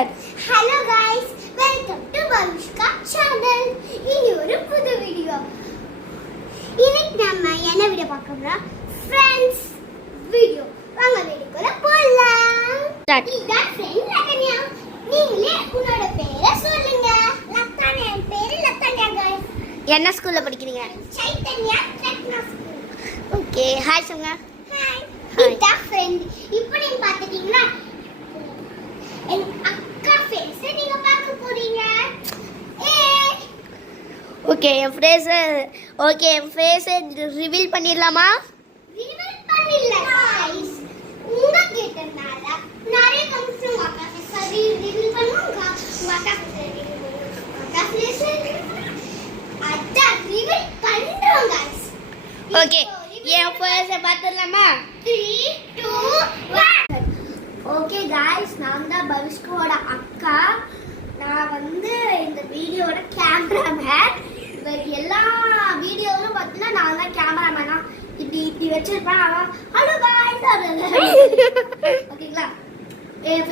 Sister. Hello guys, welcome to Pavishka channel. இது ஒரு புது வீடியோ. இன்னைக்கு நம்ம என்ன வீடியோ பார்க்க போறோம்? Friends video. வாங்க வீடியோக்குள்ள போலாம். இதான் ஃப்ரெண்ட் லதன்யா. நீங்களே உங்களோட பேரை சொல்லுங்க. லதன்யா, என் பேரு லதன்யா गाइस. என்ன ஸ்கூல்ல படிக்கிறீங்க? Chaitanya Techno School. Okay, hi சொல்லுங்க. ஹாய். இதான் ஃப்ரெண்ட். இப்போ நீங்க பாத்துட்டீங்களா? என் அக்கா ஃபேஸ் நீங்க பார்க்க போறீங்க. ஓகே, என் ஃபேஸ் ரிவீல் பண்ணிடலாமா? ரிவீல் பண்ணிடல गाइस. உங்க கேட்டனால நிறைய கமெண்ட்ஸ் உங்க அக்கா ஃபேஸ் ரிவீல் பண்ணுங்க. உங்க அக்கா ஃபேஸ் அத ரிவீல் பண்றோம் गाइस. ஓகே, என் ஃபேஸ் பார்த்துடலாமா? 3 2 1. ஓகே गाइस, நான் தான் பவிஷ்காவோட அக்கா. நான் வந்து இந்த வீடியோட கேமராமேன். எல்லா வீடியோவிலும் பார்த்தீங்கன்னா நான் தான் கேமராமேனா இப்படி வச்சிருப்பேன். ஹலோ गाइस ஓகேங்களா? என்